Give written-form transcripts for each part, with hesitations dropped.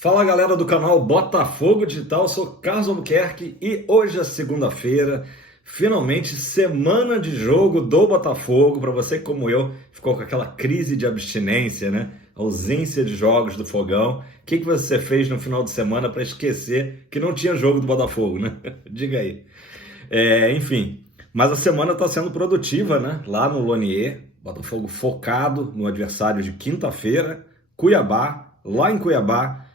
Fala galera do canal Botafogo Digital, eu sou Carlos Albuquerque e hoje é segunda-feira, finalmente semana de jogo do Botafogo. Para você como eu, ficou com aquela crise de abstinência, né? Ausência de jogos do Fogão. O que você fez no final de semana para esquecer que não tinha jogo do Botafogo, né? Diga aí. Enfim, mas a semana está sendo produtiva, né? Lá no Lonier, Botafogo focado no adversário de quinta-feira, Cuiabá, lá em Cuiabá.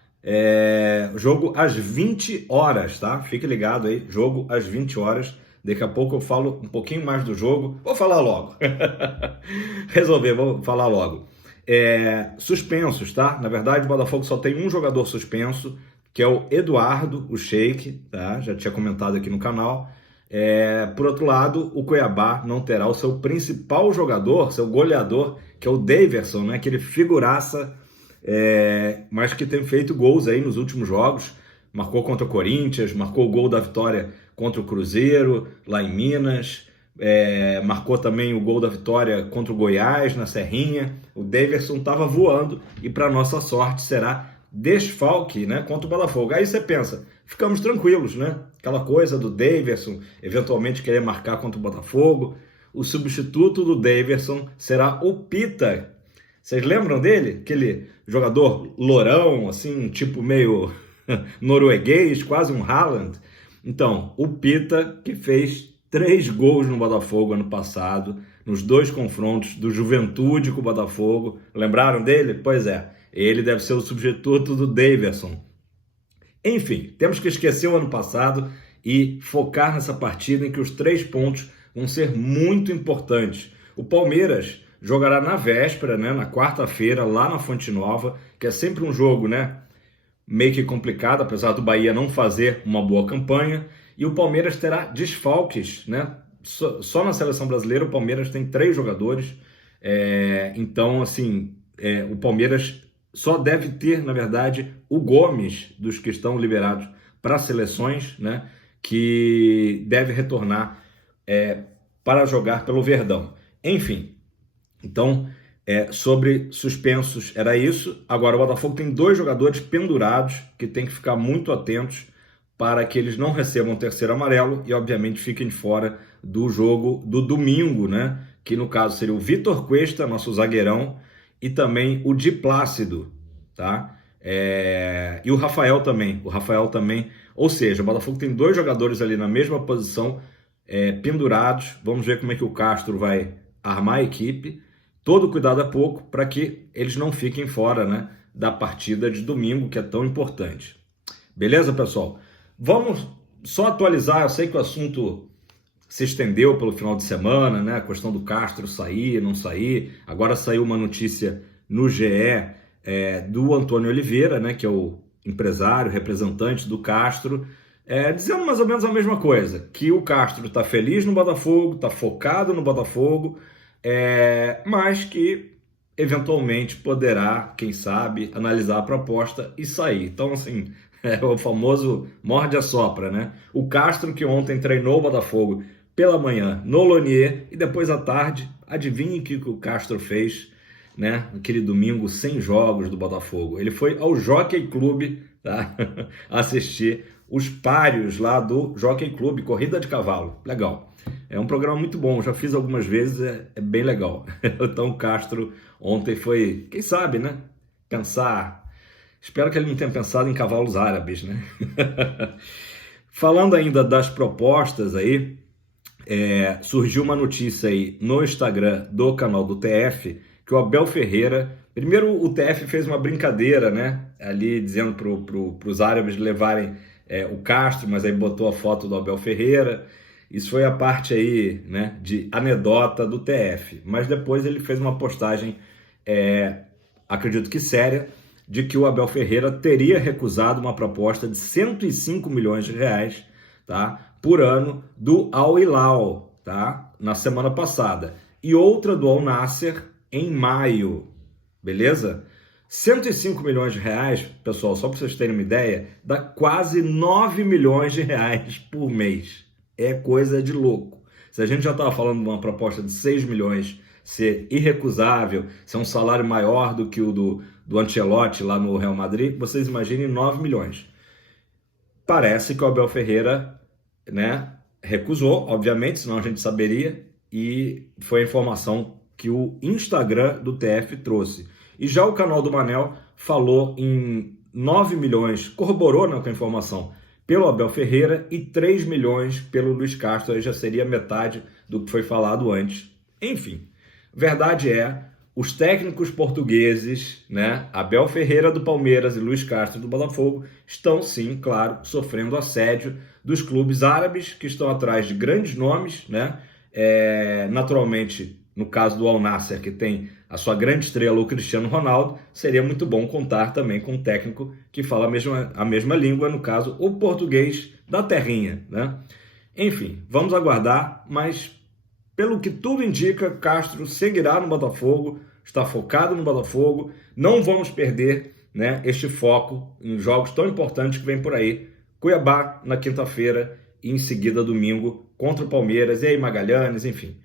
Jogo às 20 horas, tá? Fique ligado aí, jogo às 20 horas. Daqui a pouco eu falo um pouquinho mais do jogo. Vou falar logo. Vou falar logo. Suspensos, tá? Na verdade, o Botafogo só tem um jogador suspenso, que é o Eduardo, o Sheik, tá? Já tinha comentado aqui no canal. Por outro lado, o Cuiabá não terá o seu principal jogador, seu goleador, que é o Daverson, né? Aquele figuraça, mas que tem feito gols aí nos últimos jogos. Marcou contra o Corinthians, marcou o gol da vitória contra o Cruzeiro, lá em Minas. Marcou também o gol da vitória contra o Goiás, na Serrinha. O Daverson estava voando e, para nossa sorte, será desfalque, né, contra o Botafogo. Aí você pensa, ficamos tranquilos, né? Aquela coisa do Daverson eventualmente querer marcar contra o Botafogo. O substituto do Daverson será o Pita. Vocês lembram dele? Aquele jogador lourão, assim, tipo meio norueguês, quase um Haaland. Então, o Pita, que fez 3 gols no Botafogo ano passado, nos 2 confrontos do Juventude com o Botafogo. Lembraram dele? Pois é, ele deve ser o substituto do Daverson. Enfim, temos que esquecer o ano passado e focar nessa partida em que os 3 pontos vão ser muito importantes. O Palmeiras jogará na véspera, né, na quarta-feira, lá na Fonte Nova, que é sempre um jogo, né, meio que complicado, apesar do Bahia não fazer uma boa campanha. E o Palmeiras terá desfalques, né? Só na seleção brasileira o Palmeiras tem 3 jogadores. Então, assim, o Palmeiras só deve ter, na verdade, o Gomes, dos que estão liberados para seleções, né? Que deve retornar para jogar pelo Verdão. Enfim, então, sobre suspensos era isso. Agora o Botafogo tem 2 jogadores pendurados que tem que ficar muito atentos para que eles não recebam o 3º amarelo e, obviamente, fiquem fora do jogo do domingo, né? Que no caso seria o Vitor Cuesta, nosso zagueirão, e também o Di Plácido, tá? E o Rafael também. Ou seja, o Botafogo tem 2 jogadores ali na mesma posição, pendurados. Vamos ver como é que o Castro vai armar a equipe. Todo cuidado é pouco para que eles não fiquem fora, né, da partida de domingo, que é tão importante. Beleza, pessoal? Vamos só atualizar. Eu sei que o assunto se estendeu pelo final de semana, né? A questão do Castro sair, não sair. Agora saiu uma notícia no GE do Antônio Oliveira, né, que é o empresário, representante do Castro, dizendo mais ou menos a mesma coisa, que o Castro está feliz no Botafogo, está focado no Botafogo, mas que eventualmente poderá, quem sabe, analisar a proposta e sair. Então, assim, o famoso morde-a-sopra, né? O Castro, que ontem treinou o Botafogo pela manhã no Lonier e depois à tarde, adivinhe o que o Castro fez, né? Aquele domingo sem jogos do Botafogo. Ele foi ao Jockey Club, tá? Assistir os páreos lá do Jockey Club, corrida de cavalo. Legal. É um programa muito bom, já fiz algumas vezes, é bem legal. Então o Castro ontem foi, quem sabe, né? Pensar. Espero que ele não tenha pensado em cavalos árabes, né? Falando ainda das propostas aí, surgiu uma notícia aí no Instagram do canal do TF, que o Abel Ferreira, primeiro o TF fez uma brincadeira, né? Ali dizendo para os árabes levarem o Castro, mas aí botou a foto do Abel Ferreira. Isso foi a parte aí, né, de anedota do TF. Mas depois ele fez uma postagem, acredito que séria, de que o Abel Ferreira teria recusado uma proposta de 105 milhões de reais, tá, por ano do Al Hilal, tá, na semana passada. E outra do Al Nassr em maio, beleza? 105 milhões de reais, pessoal, só para vocês terem uma ideia, dá quase 9 milhões de reais por mês. É coisa de louco. Se a gente já estava falando de uma proposta de 6 milhões ser irrecusável, ser um salário maior do que o do Ancelotti lá no Real Madrid, vocês imaginem 9 milhões. Parece que o Abel Ferreira, né, recusou, obviamente, senão a gente saberia, e foi a informação que o Instagram do TF trouxe. E já o canal do Manel falou em 9 milhões, corroborou, né, com a informação, pelo Abel Ferreira e 3 milhões pelo Luis Castro, aí já seria metade do que foi falado antes. Enfim, verdade é, os técnicos portugueses, né, Abel Ferreira do Palmeiras e Luis Castro do Botafogo, estão sim, claro, sofrendo assédio dos clubes árabes que estão atrás de grandes nomes, né, naturalmente, no caso do Al Nassr, que tem a sua grande estrela, o Cristiano Ronaldo, seria muito bom contar também com um técnico que fala a mesma língua, no caso, o português da terrinha, né? Enfim, vamos aguardar, mas pelo que tudo indica, Castro seguirá no Botafogo, está focado no Botafogo, não vamos perder, né, este foco em jogos tão importantes que vem por aí. Cuiabá na quinta-feira e em seguida domingo contra o Palmeiras, e aí Magalhães, enfim.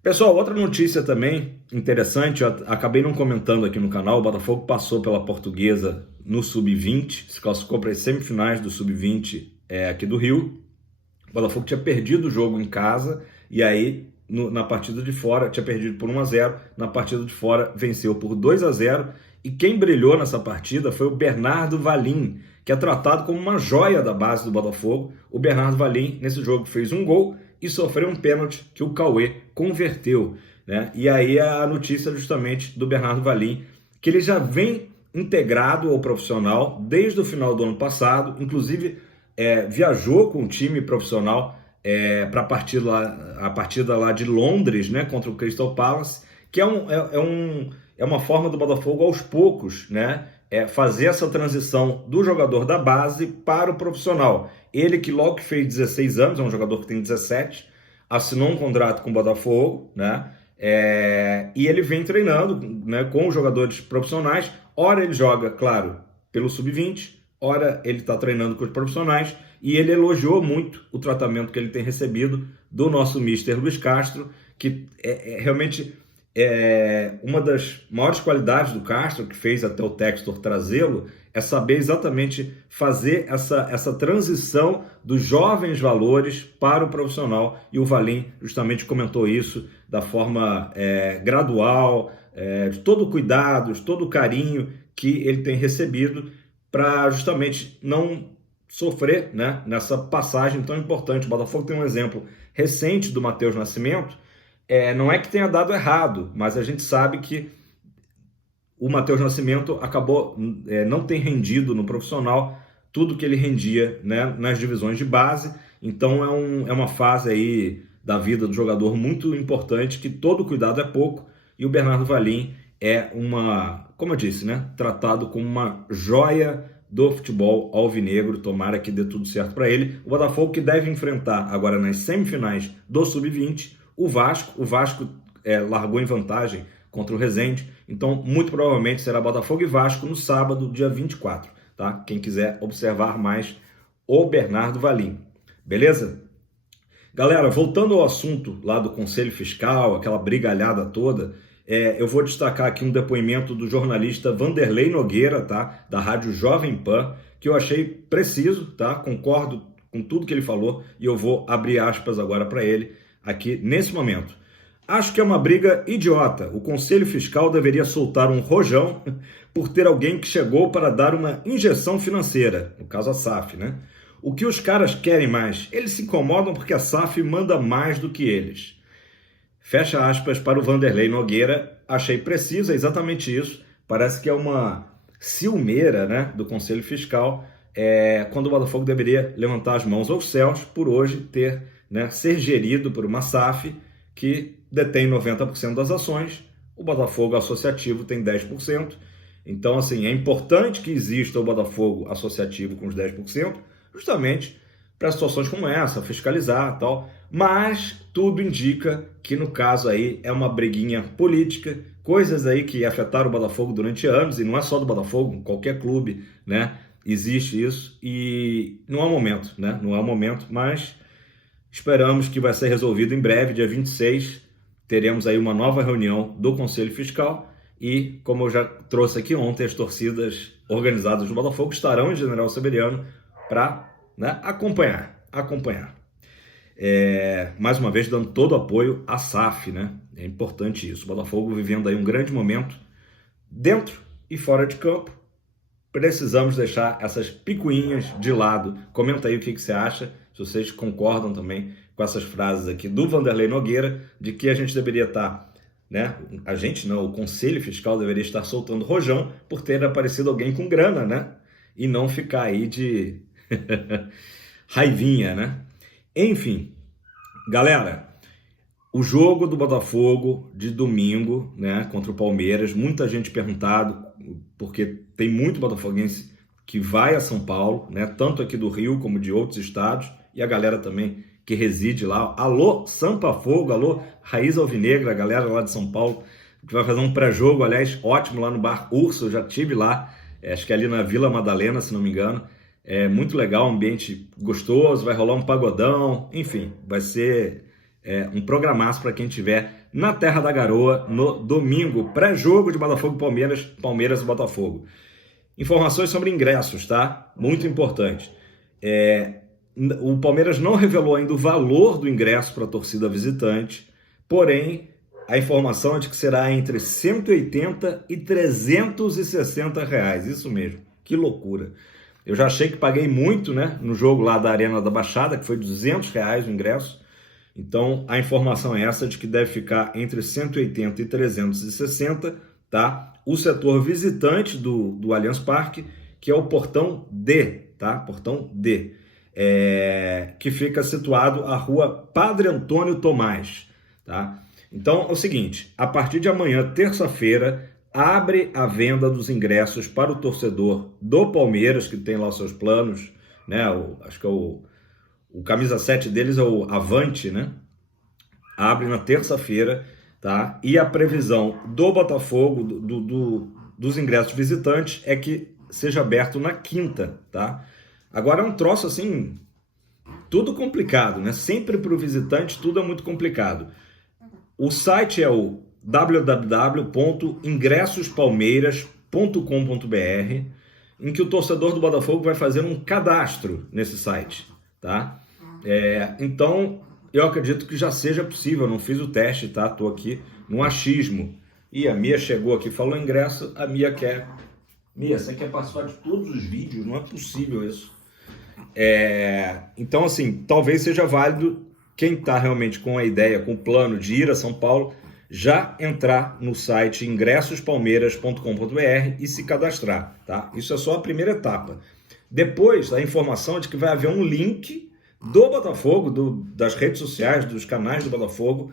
Pessoal, outra notícia também interessante, eu acabei não comentando aqui no canal, o Botafogo passou pela Portuguesa no Sub-20, se classificou para as semifinais do Sub-20 aqui do Rio. O Botafogo tinha perdido o jogo em casa e aí na partida de fora tinha perdido por 1-0, na partida de fora venceu por 2-0 e quem brilhou nessa partida foi o Bernardo Valim, que é tratado como uma joia da base do Botafogo. O Bernardo Valim nesse jogo fez um gol e sofreu um pênalti que o Cauê converteu, né? E aí a notícia justamente do Bernardo Valim, que ele já vem integrado ao profissional desde o final do ano passado, inclusive viajou com o time profissional para a partida lá de Londres, né, contra o Crystal Palace, que é uma forma do Botafogo aos poucos, né, fazer essa transição do jogador da base para o profissional. Ele que logo que fez 16 anos, é um jogador que tem 17, assinou um contrato com o Botafogo, né? E ele vem treinando, né, com os jogadores profissionais. Ora ele joga, claro, pelo Sub-20, ora ele está treinando com os profissionais, e ele elogiou muito o tratamento que ele tem recebido do nosso mister Luis Castro, que realmente uma das maiores qualidades do Castro, que fez até o Textor trazê-lo, é saber exatamente fazer essa transição dos jovens valores para o profissional, e o Valim justamente comentou isso da forma gradual, de todo o cuidado, de todo o carinho que ele tem recebido para justamente não sofrer, né, nessa passagem tão importante. O Botafogo tem um exemplo recente do Matheus Nascimento. Não é que tenha dado errado, mas a gente sabe que o Matheus Nascimento acabou não ter rendido no profissional tudo que ele rendia, né, nas divisões de base. Então é uma fase aí da vida do jogador muito importante, que todo cuidado é pouco, e o Bernardo Valim como eu disse, né, tratado como uma joia do futebol alvinegro. Tomara que dê tudo certo para ele. O Botafogo que deve enfrentar agora nas semifinais do Sub-20 o Vasco. O Vasco largou em vantagem contra o Resende, então muito provavelmente será Botafogo e Vasco no sábado, dia 24, tá? Quem quiser observar mais o Bernardo Valim, beleza? Galera, voltando ao assunto lá do Conselho Fiscal, aquela brigalhada toda, eu vou destacar aqui um depoimento do jornalista Vanderlei Nogueira, tá? Da Rádio Jovem Pan, que eu achei preciso, tá? Concordo com tudo que ele falou e eu vou abrir aspas agora para ele aqui nesse momento. Acho que é uma briga idiota. O Conselho Fiscal deveria soltar um rojão por ter alguém que chegou para dar uma injeção financeira, no caso a SAF, né? O que os caras querem mais? Eles se incomodam porque a SAF manda mais do que eles. Fecha aspas para o Vanderlei Nogueira. Achei preciso, é exatamente isso. Parece que é uma ciumeira, né, do Conselho Fiscal, quando o Botafogo deveria levantar as mãos aos céus por hoje ser gerido por uma SAF que detém 90% das ações. O Botafogo associativo tem 10%. Então, assim, é importante que exista o Botafogo associativo com os 10%, justamente para situações como essa, fiscalizar e tal. Mas tudo indica que, no caso aí, é uma briguinha política, coisas aí que afetaram o Botafogo durante anos, e não é só do Botafogo, qualquer clube, né? Existe isso, e não é o momento, né? Não é o momento, mas esperamos que vai ser resolvido em breve, dia 26, teremos aí uma nova reunião do Conselho Fiscal, E, como eu já trouxe aqui ontem, as torcidas organizadas do Botafogo estarão em General Severiano para, né, acompanhar. Mais uma vez, dando todo o apoio à SAF, né? É importante isso. O Botafogo vivendo aí um grande momento dentro e fora de campo. Precisamos deixar essas picuinhas de lado. Comenta aí o que você acha, se vocês concordam também com essas frases aqui do Vanderlei Nogueira, de que a gente deveria estar, né? A gente não, o Conselho Fiscal deveria estar soltando rojão por ter aparecido alguém com grana, né? E não ficar aí de raivinha, né? Enfim, galera, o jogo do Botafogo de domingo, né, contra o Palmeiras, muita gente perguntado, porque tem muito botafoguense que vai a São Paulo, né, tanto aqui do Rio como de outros estados, e a galera também que reside lá. Alô, Sampa Fogo, alô, Raiz Alvinegra, a galera lá de São Paulo, que vai fazer um pré-jogo, aliás, ótimo lá no Bar Urso, eu já estive lá, acho que é ali na Vila Madalena, se não me engano. É muito legal, um ambiente gostoso, vai rolar um pagodão, enfim, vai ser um programaço para quem estiver na Terra da Garoa no domingo, pré-jogo de Botafogo e Palmeiras, Palmeiras e Botafogo. Informações sobre ingressos, tá? Muito importante. O Palmeiras não revelou ainda o valor do ingresso para a torcida visitante, porém, a informação é de que será entre 180 e 360 reais, isso mesmo, que loucura. Eu já achei que paguei muito, né, no jogo lá da Arena da Baixada, que foi 200 reais o ingresso. Então, a informação é essa de que deve ficar entre 180 e 360, tá? O setor visitante do Allianz Parque, que é o portão D, tá? Portão D, que fica situado à rua Padre Antônio Tomás, tá? Então, é o seguinte, a partir de amanhã, terça-feira, abre a venda dos ingressos para o torcedor do Palmeiras, que tem lá os seus planos, né? Acho que é o camisa 7 deles é o Avante, né? Abre na terça-feira, tá? E a previsão do Botafogo, dos ingressos visitantes, é que seja aberto na quinta, tá? Agora é um troço assim, tudo complicado, né? Sempre para o visitante tudo é muito complicado. O site é o www.ingressospalmeiras.com.br, em que o torcedor do Botafogo vai fazer um cadastro nesse site, tá? Então, eu acredito que já seja possível, eu não fiz o teste, tá? Tô aqui no achismo. E a Mia chegou aqui, falou ingresso, a Mia quer... Mia, você quer participar de todos os vídeos? Não é possível isso. Então, assim, talvez seja válido quem está realmente com a ideia, com o plano de ir a São Paulo, já entrar no site ingressospalmeiras.com.br e se cadastrar, tá? Isso é só a primeira etapa. Depois, a informação de que vai haver um link do Botafogo, das redes sociais, dos canais do Botafogo,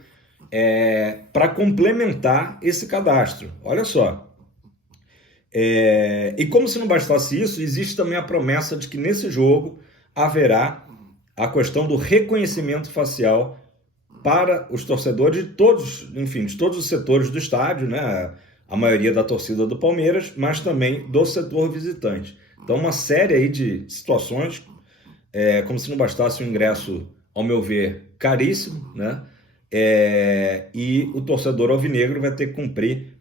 para complementar esse cadastro. Olha só. E como se não bastasse isso, existe também a promessa de que nesse jogo haverá a questão do reconhecimento facial para os torcedores de todos, enfim, de todos os setores do estádio, né? A maioria da torcida do Palmeiras, mas também do setor visitante. Então, uma série aí de situações, como se não bastasse o ingresso, ao meu ver, caríssimo, né? E o torcedor alvinegro vai ter que cumprir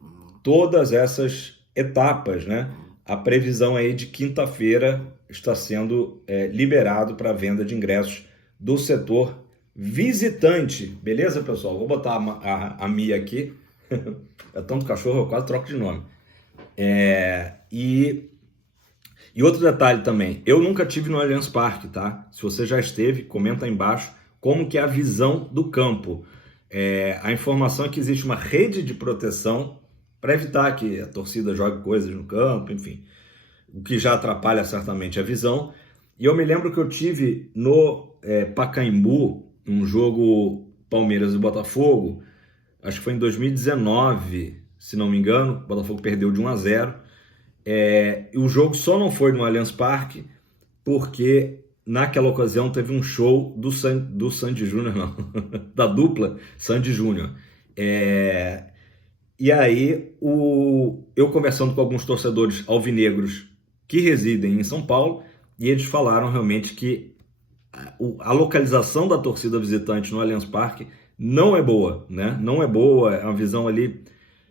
todas essas etapas, né? A previsão aí de quinta-feira está sendo liberado para a venda de ingressos do setor visitante. Beleza, pessoal? Vou botar a Mia aqui. É tanto cachorro, eu quase troco de nome. E outro detalhe também, eu nunca tive no Allianz Parque, tá? Se você já esteve, comenta aí embaixo como que é a visão do campo. A informação é que existe uma rede de proteção para evitar que a torcida jogue coisas no campo, enfim, o que já atrapalha certamente a visão. E eu me lembro que eu tive no Pacaembu, um jogo Palmeiras e Botafogo, acho que foi em 2019, se não me engano, o Botafogo perdeu de 1-0, e o jogo só não foi no Allianz Parque, porque naquela ocasião teve um show do Sandy Júnior, não, da dupla Sandy Júnior. E aí, eu conversando com alguns torcedores alvinegros que residem em São Paulo, e eles falaram realmente que a localização da torcida visitante no Allianz Parque não é boa, né? Não é boa, é uma visão ali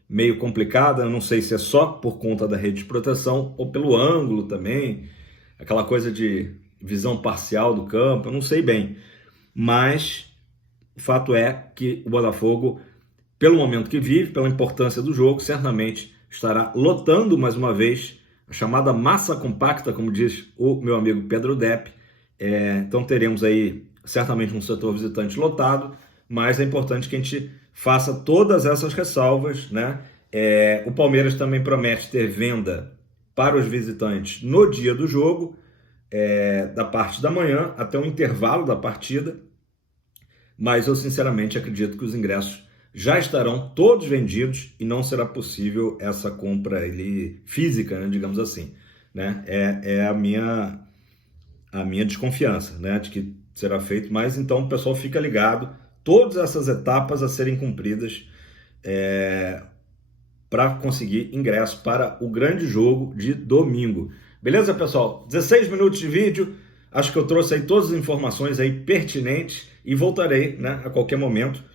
meio complicada, eu não sei se é só por conta da rede de proteção ou pelo ângulo também, aquela coisa de visão parcial do campo, eu não sei bem, mas o fato é que o Botafogo, pelo momento que vive, pela importância do jogo, certamente estará lotando mais uma vez a chamada massa compacta, como diz o meu amigo Pedro Depp. Então teremos aí certamente um setor visitante lotado, mas é importante que a gente faça todas essas ressalvas, né? O Palmeiras também promete ter venda para os visitantes no dia do jogo, da parte da manhã até o intervalo da partida, mas eu sinceramente acredito que os ingressos já estarão todos vendidos e não será possível essa compra ali, física, né, digamos assim, né? É a minha desconfiança, né, de que será feito, mas então o pessoal fica ligado, todas essas etapas a serem cumpridas para conseguir ingresso para o grande jogo de domingo. Beleza, pessoal? 16 minutos de vídeo, acho que eu trouxe aí todas as informações aí pertinentes e voltarei, né, a qualquer momento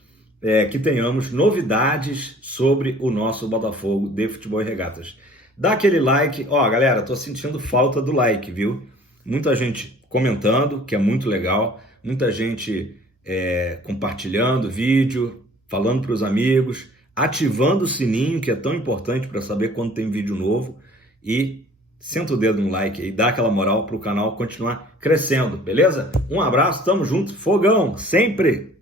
que tenhamos novidades sobre o nosso Botafogo de Futebol e Regatas. Dá aquele like, ó, galera, tô sentindo falta do like, viu? Muita gente comentando, que é muito legal, muita gente compartilhando vídeo, falando para os amigos, ativando o sininho, que é tão importante para saber quando tem vídeo novo, e senta o dedo no like aí, dá aquela moral para o canal continuar crescendo, beleza? Um abraço, tamo junto, fogão, sempre!